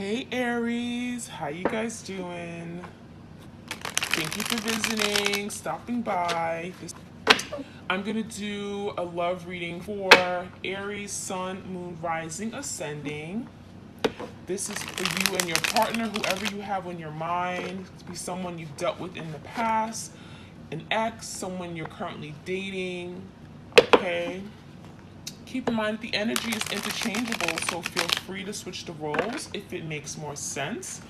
Hey Aries, how you guys doing? Thank you for visiting, stopping by. I'm gonna do a love reading for Aries, Sun, Moon, Rising, Ascending. This is for you and your partner, whoever you have on your mind. It could be someone you've dealt with in the past, an ex, someone you're currently dating. Okay. Keep in mind the energy is interchangeable, so feel free to switch the roles if it makes more sense.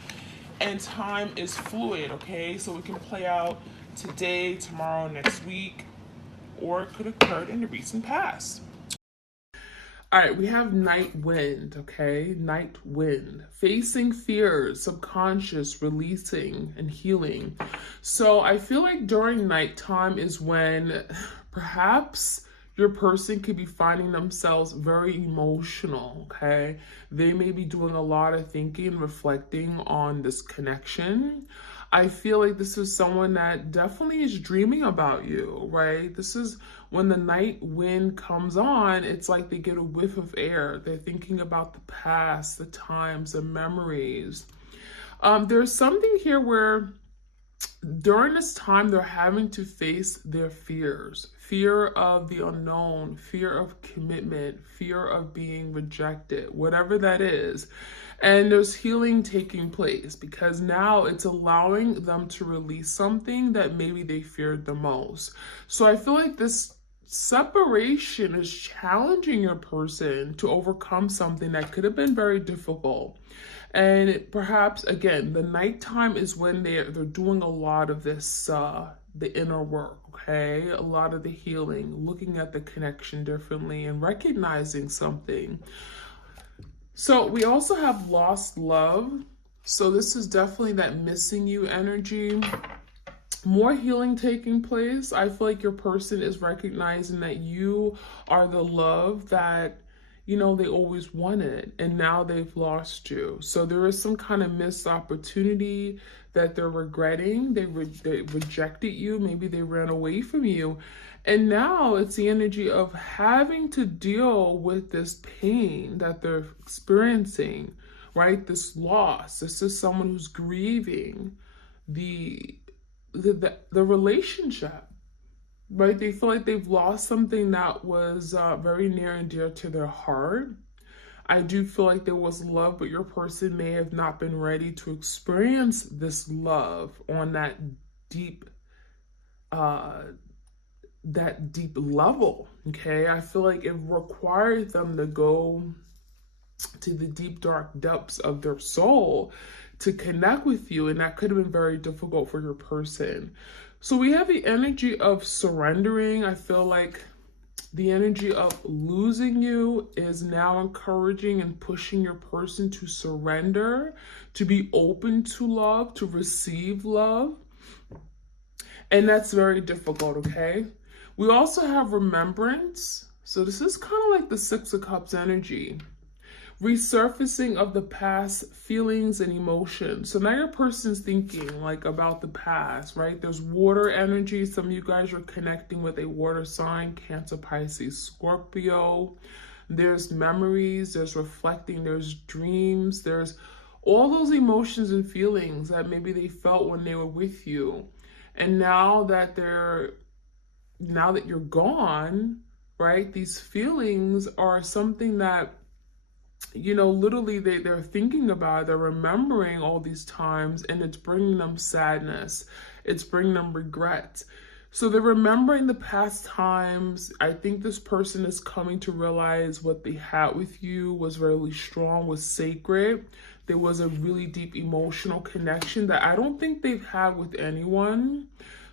And time is fluid, okay? So it can play out today, tomorrow, next week, or it could occur in the recent past. All right, we have night wind, okay? Night wind. Facing fears, subconscious, releasing, and healing. So I feel like during nighttime is when perhaps your person could be finding themselves very emotional, okay? They may be doing a lot of thinking, reflecting on this connection. I feel like this is someone that definitely is dreaming about you, right? This is when the night wind comes on, it's like they get a whiff of air. They're thinking about the past, the times, the memories. There's something here where during this time they're having to face their fear of the unknown, fear of commitment, fear of being rejected, whatever that is. And there's healing taking place because now it's allowing them to release something that maybe they feared the most. So I feel like this separation is challenging your person to overcome something that could have been very difficult. And perhaps again, the nighttime is when they're doing a lot of this the inner work, okay? A lot of the healing, looking at the connection differently and recognizing something. So we also have lost love. So this is definitely that missing you energy. More healing taking place. I feel like your person is recognizing that you are the love that they always wanted, and now they've lost you. So there is some kind of missed opportunity that they're regretting. They rejected you. Maybe they ran away from you. And now it's the energy of having to deal with this pain that they're experiencing, right? This loss. This is someone who's grieving the relationship, right? They feel like they've lost something that was very near and dear to their heart. I do feel like there was love, but your person may have not been ready to experience this love on deep uh that deep level. Okay, I feel like it required them to go to the deep dark depths of their soul to connect with you, and that could have been very difficult for your person. So we have the energy of surrendering. I feel like the energy of losing you is now encouraging and pushing your person to surrender, to be open to love, to receive love. And that's very difficult, okay? We also have remembrance. So this is kind of like the Six of Cups energy. Resurfacing of the past feelings and emotions. So now your person's thinking like about the past, right? There's water energy. Some of you guys are connecting with a water sign, Cancer, Pisces, Scorpio. There's memories, there's reflecting, there's dreams, there's all those emotions and feelings that maybe they felt when they were with you. And now that you're gone, right? These feelings are something that literally they're thinking about, they're remembering all these times, and it's bringing them sadness. It's bringing them regret. So they're remembering the past times. I think this person is coming to realize what they had with you was really strong, was sacred. There was a really deep emotional connection that I don't think they've had with anyone.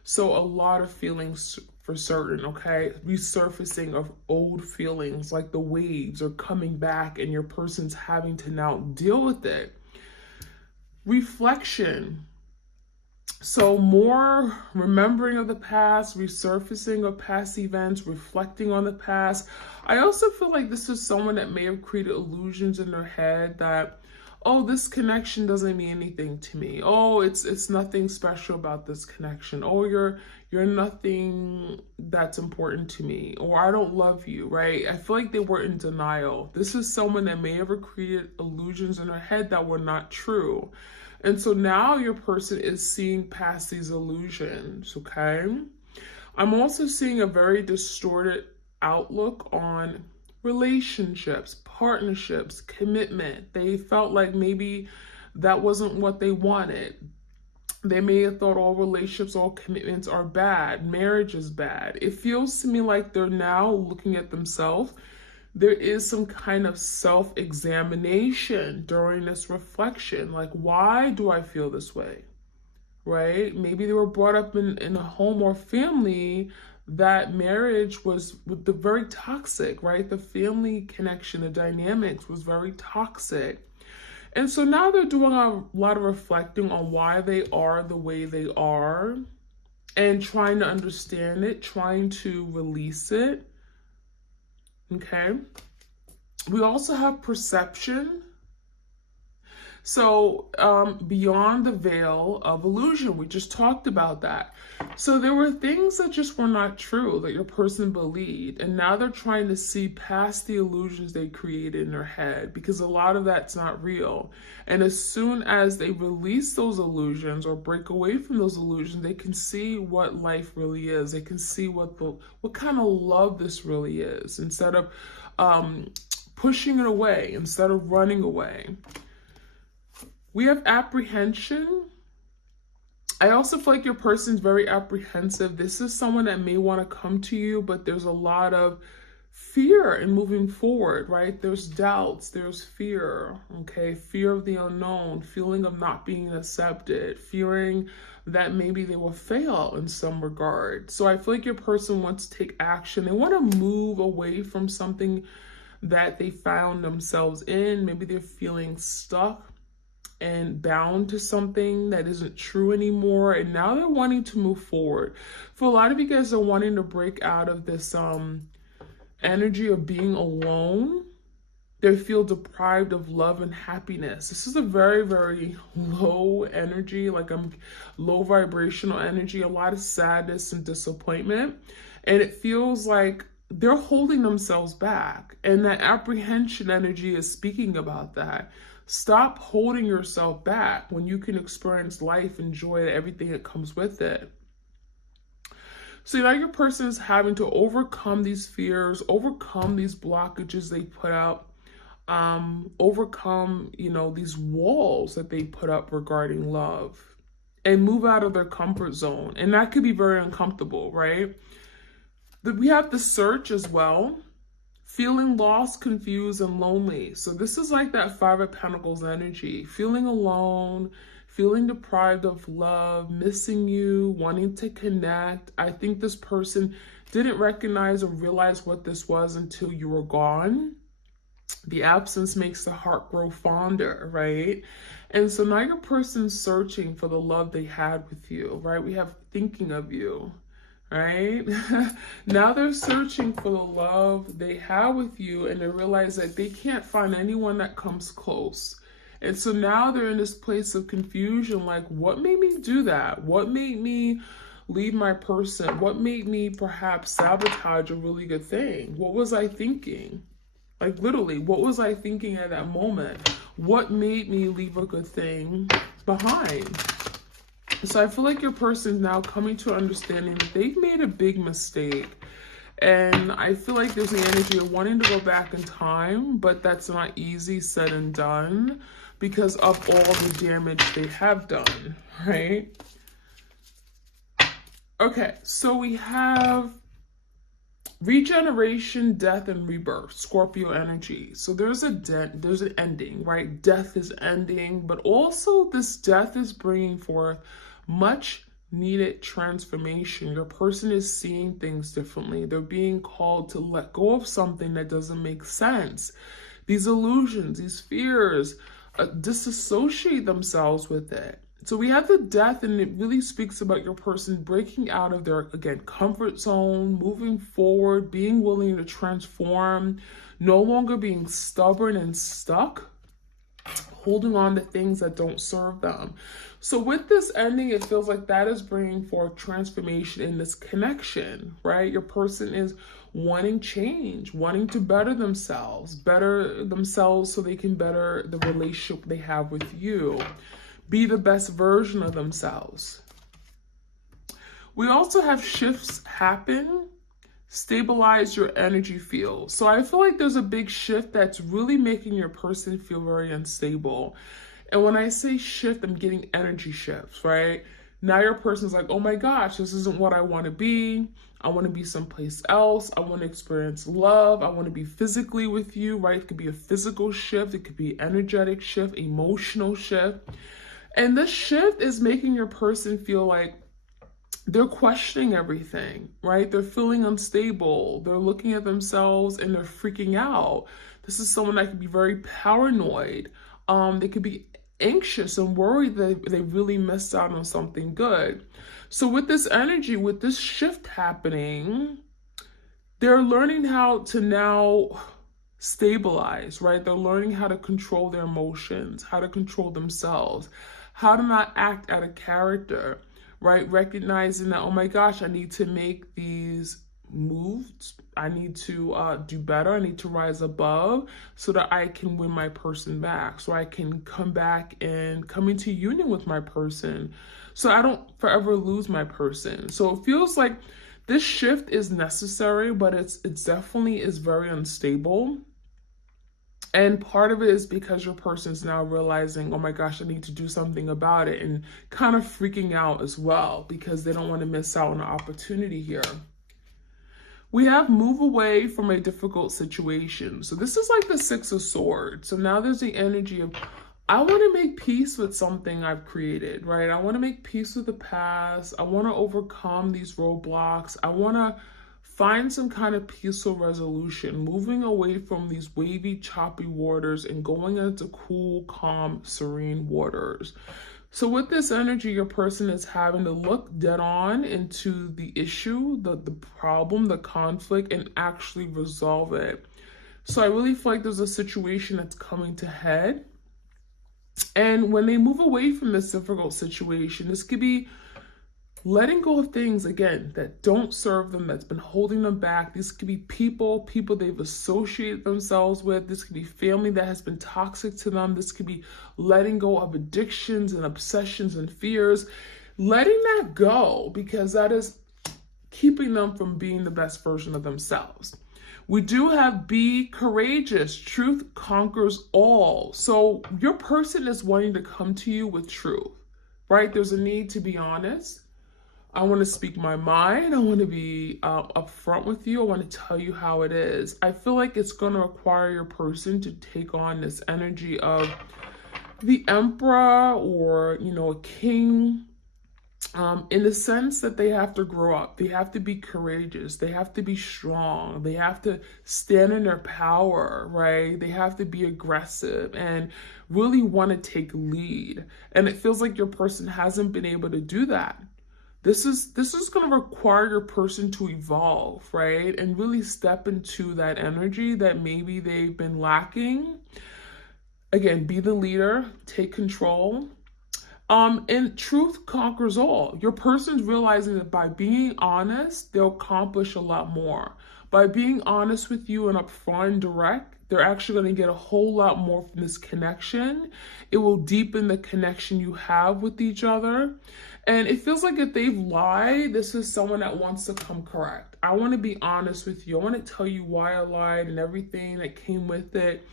So a lot of feelings for certain, okay? Resurfacing of old feelings, like the waves are coming back and your person's having to now deal with it. Reflection. So more remembering of the past, resurfacing of past events, reflecting on the past. I also feel like this is someone that may have created illusions in their head that, oh, this connection doesn't mean anything to me. Oh, it's nothing special about this connection. Oh, you're nothing that's important to me, or I don't love you, right? I feel like they were in denial. This is someone that may have created illusions in her head that were not true. And so now your person is seeing past these illusions, okay? I'm also seeing a very distorted outlook on relationships, partnerships, commitment. They felt like maybe that wasn't what they wanted. They may have thought all relationships, all commitments are bad. Marriage is bad. It feels to me like they're now looking at themselves. There is some kind of self-examination during this reflection. Like, why do I feel this way? Right? Maybe they were brought up in a home or family that marriage was the very toxic, right? The family connection, the dynamics was very toxic. And so now they're doing a lot of reflecting on why they are the way they are and trying to understand it, trying to release it. Okay. We also have perception. So beyond the veil of illusion, we just talked about that. So there were things that just were not true that your person believed. And now they're trying to see past the illusions they created in their head, because a lot of that's not real. And as soon as they release those illusions or break away from those illusions, they can see what life really is. They can see what kind of love this really is, instead of pushing it away, instead of running away. We have apprehension. I also feel like your person's very apprehensive. This is someone that may want to come to you, but there's a lot of fear in moving forward, right? There's doubts, there's fear, okay? Fear of the unknown, feeling of not being accepted, fearing that maybe they will fail in some regard. So I feel like your person wants to take action. They want to move away from something that they found themselves in. Maybe they're feeling stuck and bound to something that isn't true anymore, and now they're wanting to move forward. For a lot of you guys are wanting to break out of this energy of being alone. They feel deprived of love and happiness. This is a very, very low energy, like low vibrational energy, a lot of sadness and disappointment. And it feels like they're holding themselves back. And that apprehension energy is speaking about that. Stop holding yourself back when you can experience life and joy, everything that comes with it. So now your person is having to overcome these fears, overcome these blockages they put up, overcome, these walls that they put up regarding love, and move out of their comfort zone. And that could be very uncomfortable, right? We have the search as well. Feeling lost, confused, and lonely. So this is like that Five of Pentacles energy. Feeling alone, feeling deprived of love, missing you, wanting to connect. I think this person didn't recognize or realize what this was until you were gone. The absence makes the heart grow fonder, right? And so now your person's searching for the love they had with you, right? We have thinking of you. Right? Now they're searching for the love they have with you, and they realize that they can't find anyone that comes close. And so now they're in this place of confusion, like, what made me do that? What made me leave my person? What made me perhaps sabotage a really good thing? What was I thinking? Like, literally, what was I thinking at that moment? What made me leave a good thing behind? So I feel like your person is now coming to understanding that they've made a big mistake. And I feel like there's the energy of wanting to go back in time, but that's not easy said and done because of all the damage they have done, right? Okay, so we have regeneration, death, and rebirth, Scorpio energy. So there's an ending, right? Death is ending, but also this death is bringing forth much needed transformation. Your person is seeing things differently. They're being called to let go of something that doesn't make sense. These illusions, these fears, disassociate themselves with it. So we have the death, and it really speaks about your person breaking out of their, again, comfort zone, moving forward, being willing to transform, no longer being stubborn and stuck, holding on to things that don't serve them. So with this ending, it feels like that is bringing forth transformation in this connection, right? Your person is wanting change, wanting to better themselves so they can better the relationship they have with you, be the best version of themselves. We also have shifts happen, stabilize your energy field. So I feel like there's a big shift that's really making your person feel very unstable. And when I say shift, I'm getting energy shifts, right? Now your person's like, oh my gosh, this isn't what I want to be. I want to be someplace else. I want to experience love. I want to be physically with you, right? It could be a physical shift. It could be energetic shift, emotional shift. And this shift is making your person feel like they're questioning everything, right? They're feeling unstable. They're looking at themselves and they're freaking out. This is someone that could be very paranoid. They could be anxious and worried that they really missed out on something good. So with this energy, with this shift happening, they're learning how to now stabilize, right? They're learning how to control their emotions, how to control themselves, how to not act out of character, right? Recognizing that, oh my gosh, I need to make these moves. I need to do better. I need to rise above so that I can win my person back, so I can come back and come into union with my person, so I don't forever lose my person. So it feels like this shift is necessary, but it definitely is very unstable. And part of it is because your person's now realizing, oh my gosh, I need to do something about it, and kind of freaking out as well because they don't want to miss out on an opportunity here. We have move away from a difficult situation. So this is like the Six of Swords. So now there's the energy of, I want to make peace with something I've created, right? I want to make peace with the past. I want to overcome these roadblocks. I want to find some kind of peaceful resolution, moving away from these wavy, choppy waters and going into cool, calm, serene waters. So with this energy, your person is having to look dead on into the issue, the problem, the conflict, and actually resolve it. So I really feel like there's a situation that's coming to head. And when they move away from this difficult situation, this could be letting go of things, again, that don't serve them, that's been holding them back. These could be people they've associated themselves with. This could be family that has been toxic to them. This could be letting go of addictions and obsessions and fears. Letting that go, because that is keeping them from being the best version of themselves. We do have be courageous. Truth conquers all. So your person is wanting to come to you with truth, right? There's a need to be honest. I want to speak my mind. I want to be upfront with you. I want to tell you how it is. I feel like it's going to require your person to take on this energy of the emperor or, a king, in the sense that they have to grow up. They have to be courageous. They have to be strong. They have to stand in their power, right? They have to be aggressive and really want to take lead. And it feels like your person hasn't been able to do that. This is going to require your person to evolve, right? And really step into that energy that maybe they've been lacking. Again, be the leader, take control. And truth conquers all. Your person's realizing that by being honest, they'll accomplish a lot more. By being honest with you and upfront and direct, they're actually going to get a whole lot more from this connection. It will deepen the connection you have with each other. And it feels like if they've lied, this is someone that wants to come correct. I want to be honest with you. I want to tell you why I lied and everything that came with it.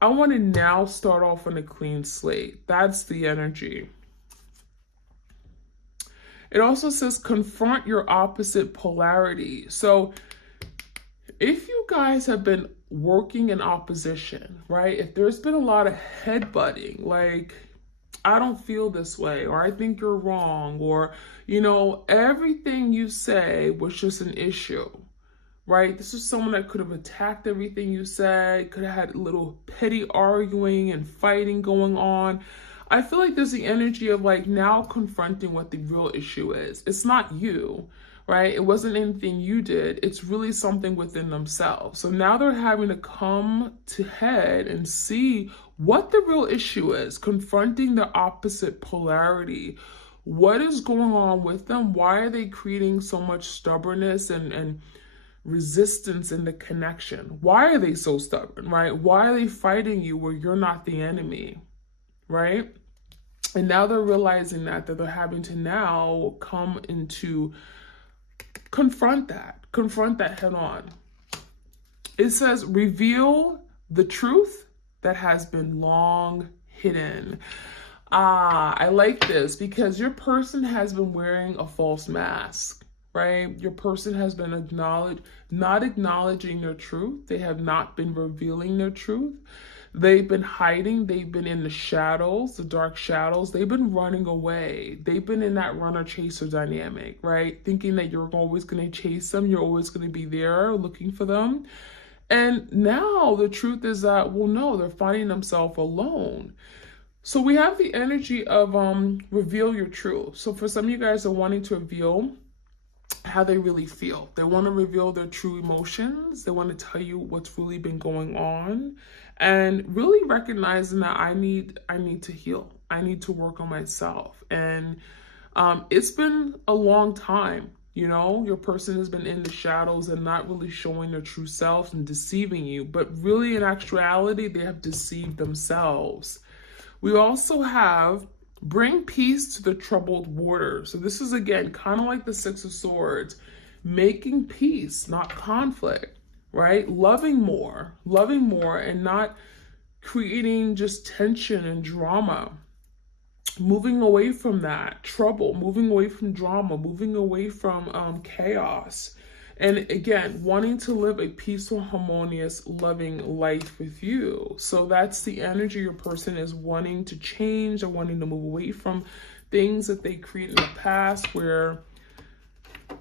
I want to now start off on a clean slate. That's the energy. It also says confront your opposite polarity. So if you guys have been working in opposition, right? If there's been a lot of headbutting, like, I don't feel this way, or I think you're wrong, or, everything you say was just an issue, right? This is someone that could have attacked everything you said, could have had a little petty arguing and fighting going on. I feel like there's the energy of like now confronting what the real issue is. It's not you, right? It wasn't anything you did. It's really something within themselves. So now they're having to come to head and see what the real issue is, confronting the opposite polarity. What is going on with them? Why are they creating so much stubbornness and resistance in the connection? Why are they so stubborn, right? Why are they fighting you where you're not the enemy, right? And now they're realizing that they're having to now come into confront that head on. It says, reveal the truth that has been long hidden. I like this because your person has been wearing a false mask, right? Your person has been not acknowledging their truth. They have not been revealing their truth. They've been hiding. They've been in the shadows, the dark shadows. They've been running away. They've been in that runner-chaser dynamic, right? Thinking that you're always going to chase them. You're always going to be there looking for them. And now the truth is that, well, no, they're finding themselves alone. So we have the energy of reveal your truth. So for some of you guys are wanting to reveal how they really feel. They want to reveal their true emotions. They want to tell you what's really been going on, and really recognizing that I need to heal. I need to work on myself. And it's been a long time. You know, your person has been in the shadows and not really showing their true self and deceiving you. But really, in actuality, they have deceived themselves. We also have bring peace to the troubled water. So this is, again, kind of like the Six of Swords, making peace, not conflict, right? Loving more, and not creating just tension and drama. Moving away from that trouble, moving away from drama, moving away from chaos. And again, wanting to live a peaceful, harmonious, loving life with you. So that's the energy your person is wanting to change or wanting to move away from things that they created in the past where,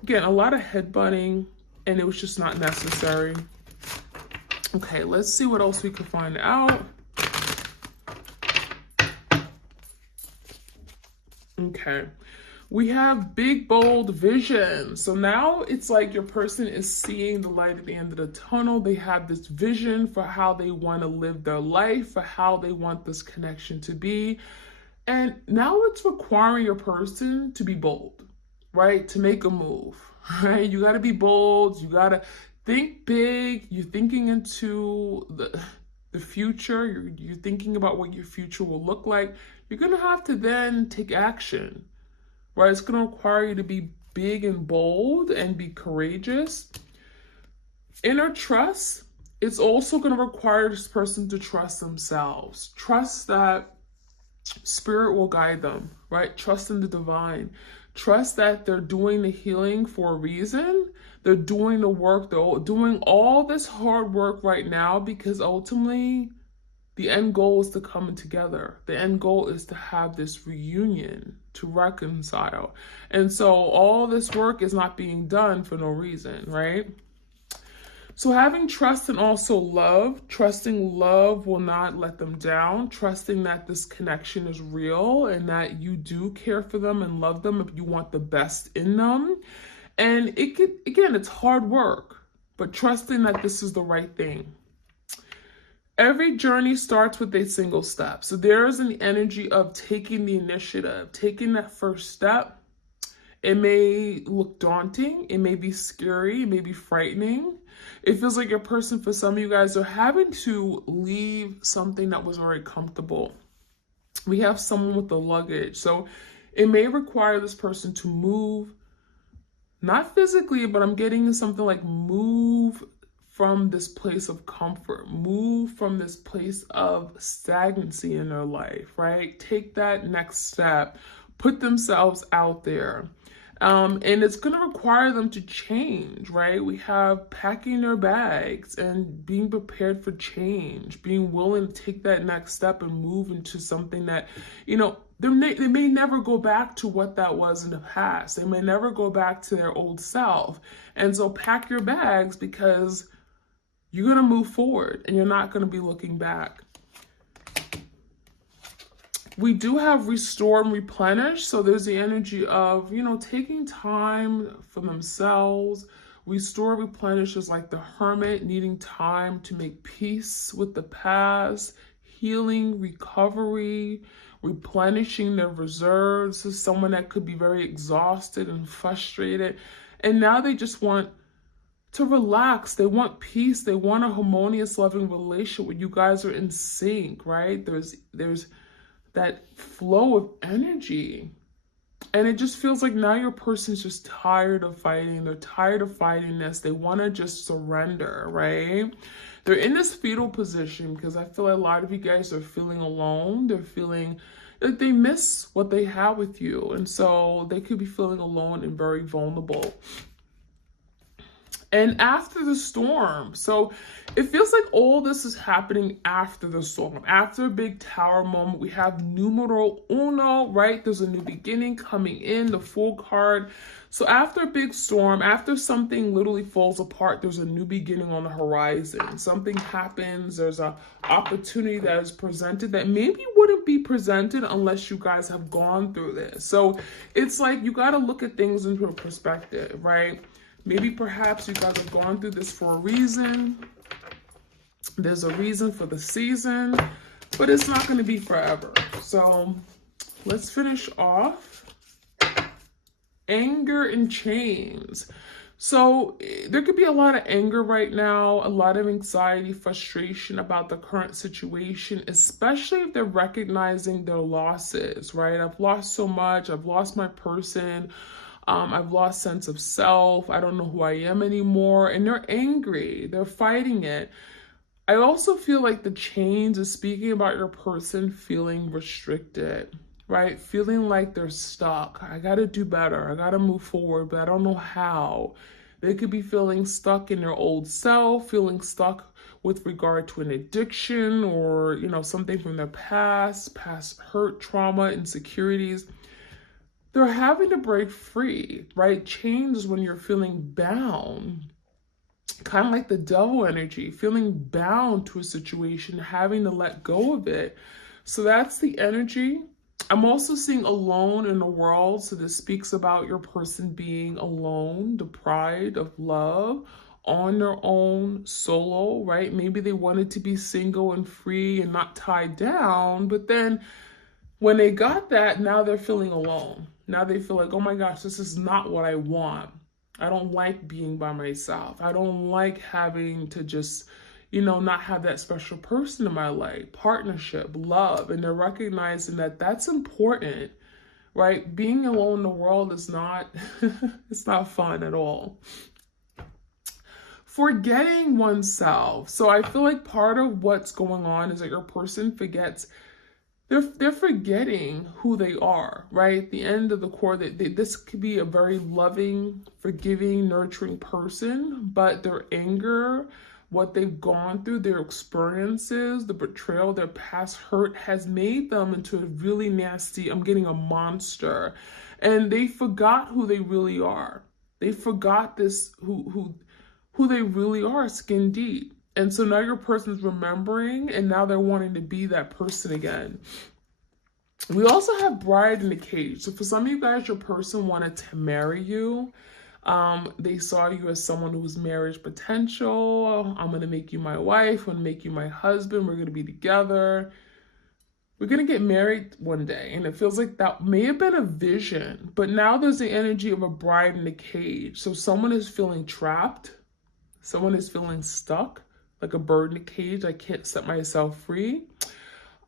again, a lot of headbutting and it was just not necessary. Okay, let's see what else we can find out. Okay. We have big, bold vision. So now it's like your person is seeing the light at the end of the tunnel. They have this vision for how they want to live their life, for how they want this connection to be. And now it's requiring your person to be bold, right? To make a move, right? You got to be bold. You got to think big. You're thinking into the future. You're thinking about what your future will look like. You're going to have to then take action. Right? It's going to require you to be big and bold and be courageous. Inner trust, it's also going to require this person to trust themselves. Trust that spirit will guide them, right? Trust in the divine. Trust that they're doing the healing for a reason. They're doing the work. They're doing all this hard work right now because ultimately the end goal is to come together. The end goal is to have this reunion, to reconcile. And so all this work is not being done for no reason, right? So having trust and also love, trusting love will not let them down, trusting that this connection is real and that you do care for them and love them if you want the best in them. And it could, again, it's hard work, but trusting that this is the right thing. Every journey starts with a single step. So there is an energy of taking the initiative, taking that first step. It may look daunting. It may be scary. It may be frightening. It feels like your person, for some of you guys, are having to leave something that was very comfortable. We have someone with the luggage. So it may require this person to move, not physically, but I'm getting something like move from this place of comfort, move from this place of stagnancy in their life, right? Take that next step, put themselves out there. And it's going to require them to change, right? We have packing their bags and being prepared for change, being willing to take that next step and move into something that, you know, they may never go back to what that was in the past. They may never go back to their old self. And so pack your bags because you're going to move forward and you're not going to be looking back. We do have restore and replenish. So there's the energy of, you know, taking time for themselves. Restore, replenish is like the hermit needing time to make peace with the past, healing, recovery, replenishing their reserves. This is someone that could be very exhausted and frustrated. And now they just want to relax. They want peace. They want a harmonious, loving relationship where you guys are in sync, right? There's that flow of energy. And it just feels like now your person's just tired of fighting. They're tired of fighting this. They want to just surrender, right? They're in this fetal position because I feel like a lot of you guys are feeling alone. They're feeling like they miss what they have with you. And so they could be feeling alone and very vulnerable. And after the storm, so it feels like all this is happening after the storm. After a big tower moment, we have numero uno, right? There's a new beginning coming in, the Fool card. So after a big storm, after something literally falls apart, there's a new beginning on the horizon. Something happens, there's an opportunity that is presented that maybe wouldn't be presented unless you guys have gone through this. So it's like you got to look at things into a perspective, right? Maybe perhaps you guys have gone through this for a reason. There's a reason for the season, but it's not going to be forever. So let's finish off. Anger and chains. So there could be a lot of anger right now, a lot of anxiety, frustration about the current situation, especially if they're recognizing their losses, right? I've lost so much. I've lost my person. I've lost sense of self. I don't know who I am anymore. And they're angry. They're fighting it. I also feel like the chains is speaking about your person feeling restricted, right? Feeling like they're stuck. I got to do better. I got to move forward, but I don't know how. They could be feeling stuck in their old self, feeling stuck with regard to an addiction or, you know, something from their past hurt, trauma, insecurities. They're having to break free, right? Change is when you're feeling bound, kind of like the devil energy, feeling bound to a situation, having to let go of it. So that's the energy. I'm also seeing alone in the world. So this speaks about your person being alone, deprived of love, on their own, solo, right? Maybe they wanted to be single and free and not tied down, but then when they got that, now they're feeling alone. Now they feel like, oh my gosh, this is not what I want. I don't like being by myself. I don't like having to just, you know, not have that special person in my life, partnership, love. And they're recognizing that that's important, right? Being alone in the world is not, it's not fun at all. Forgetting oneself. So I feel like part of what's going on is that your person forgets. They're forgetting who they are, right? At the end of the core, this could be a very loving, forgiving, nurturing person, but their anger, what they've gone through, their experiences, the betrayal, their past hurt has made them into a really nasty, I'm getting a monster. And they forgot who they really are. They forgot this, who they really are, skin deep. And so now your person's remembering, and now they're wanting to be that person again. We also have bride in the cage. So for some of you guys, your person wanted to marry you. They saw you as someone who was marriage potential. I'm going to make you my wife. I'm going to make you my husband. We're going to be together. We're going to get married one day. And it feels like that may have been a vision. But now there's the energy of a bride in the cage. So someone is feeling trapped. Someone is feeling stuck. Like a bird in a cage. I can't set myself free.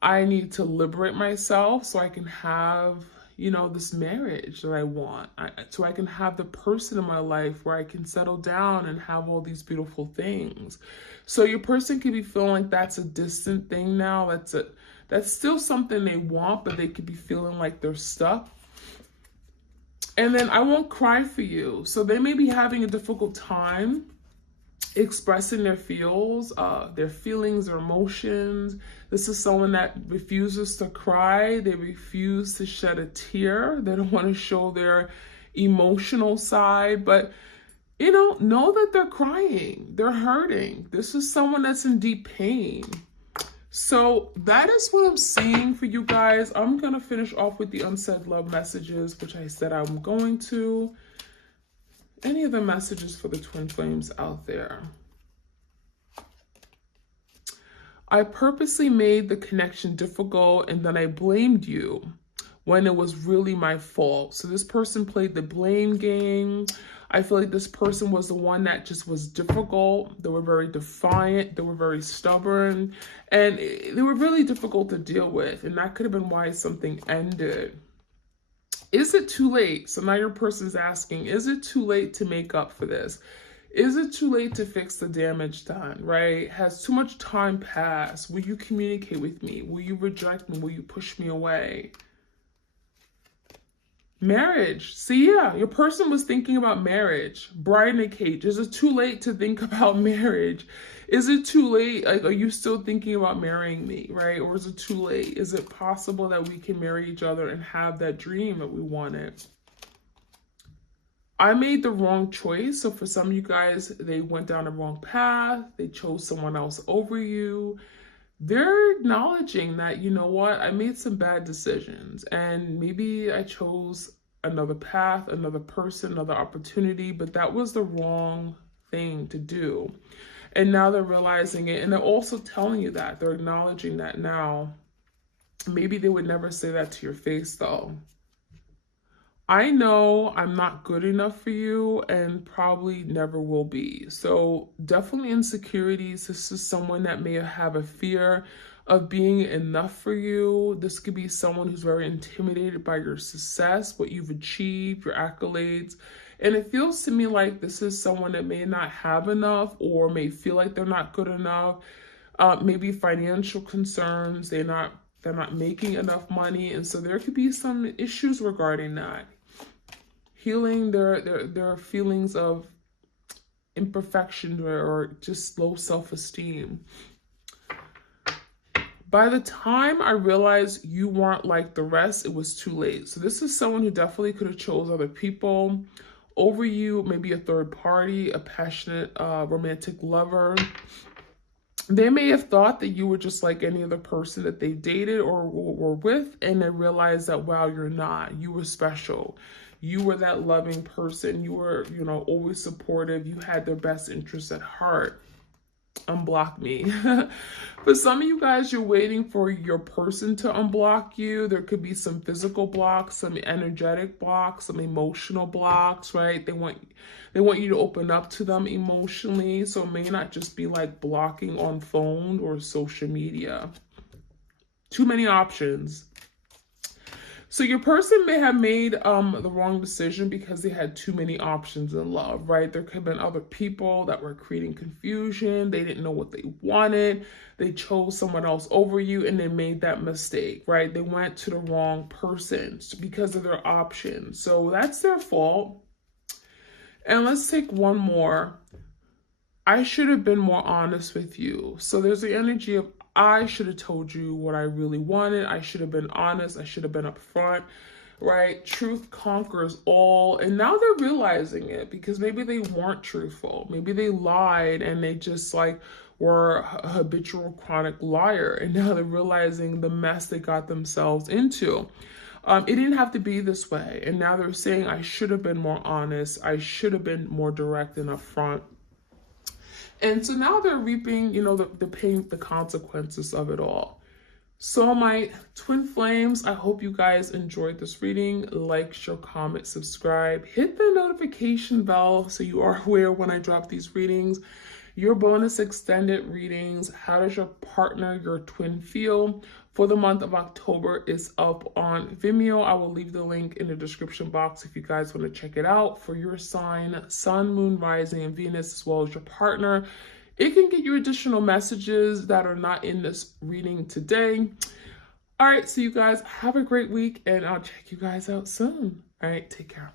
I need to liberate myself so I can have, you know, this marriage that I want. So I can have the person in my life where I can settle down and have all these beautiful things. So your person could be feeling like that's a distant thing now. That's still something they want, but they could be feeling like they're stuck. And then I won't cry for you. So they may be having a difficult time expressing their feelings, their emotions. This is someone that refuses to cry. They refuse to shed a tear. They don't want to show their emotional side, but you know that they're crying. They're hurting. This is someone that's in deep pain. So that is what I'm saying for you guys. I'm going to finish off with the unsaid love messages, which I said I'm going to. Any other messages for the twin flames out there? I purposely made the connection difficult and then I blamed you when it was really my fault. So this person played the blame game. I feel like this person was the one that just was difficult. They were very defiant. They were very stubborn. And they were really difficult to deal with. And that could have been why something ended. Is it too late? So now your person's asking, is it too late to make up for this? Is it too late to fix the damage done, right? Has too much time passed? Will you communicate with me? Will you reject me? Will you push me away? Marriage. See, yeah, your person was thinking about marriage. Bride in a cage. Is it too late to think about marriage? Is it too late? Like, are you still thinking about marrying me, right? Or is it too late? Is it possible that we can marry each other and have that dream that we wanted? I made the wrong choice. So for some of you guys, they went down the wrong path. They chose someone else over you. They're acknowledging that, you know what, I made some bad decisions and maybe I chose another path, another person, another opportunity, but that was the wrong thing to do. And now they're realizing it. And they're also telling you that. They're acknowledging that now. Maybe they would never say that to your face though. I know I'm not good enough for you and probably never will be. So definitely insecurities. This is someone that may have a fear of being enough for you. This could be someone who's very intimidated by your success, what you've achieved, your accolades. And it feels to me like this is someone that may not have enough or may feel like they're not good enough. Maybe financial concerns. They're not making enough money. And so there could be some issues regarding that. Healing their feelings of imperfection or just low self-esteem. By the time I realized you weren't like the rest, it was too late. So this is someone who definitely could have chose other people over you, maybe a third party, a passionate romantic lover. They may have thought that you were just like any other person that they dated or were with, and they realized that, wow, you're not. You were special. You were that loving person. You were, always supportive. You had their best interests at heart. Unblock me. For some of you guys, you're waiting for your person to unblock you. There could be some physical blocks, some energetic blocks, some emotional blocks, right? They want you to open up to them emotionally. So it may not just be like blocking on phone or social media. Too many options. So your person may have made the wrong decision because they had too many options in love, right? There could have been other people that were creating confusion. They didn't know what they wanted. They chose someone else over you and they made that mistake, right? They went to the wrong person because of their options. So that's their fault. And let's take one more. I should have been more honest with you. So there's the energy of I should have told you what I really wanted. I should have been honest. I should have been upfront, right? Truth conquers all. And now they're realizing it because maybe they weren't truthful. Maybe they lied and they just were a habitual chronic liar. And now they're realizing the mess they got themselves into. It didn't have to be this way. And now they're saying, I should have been more honest. I should have been more direct and upfront. And so now they're reaping, the pain, the consequences of it all. So my twin flames, I hope you guys enjoyed this reading. Like, share, comment, subscribe. Hit the notification bell so you are aware when I drop these readings. Your bonus extended readings, how does your partner, your twin feel, for the month of October is up on Vimeo. I will leave the link in the description box if you guys want to check it out for your sign, sun, moon, rising, and Venus, as well as your partner. It can get you additional messages that are not in this reading today. All right, so you guys have a great week and I'll check you guys out soon. All right, take care.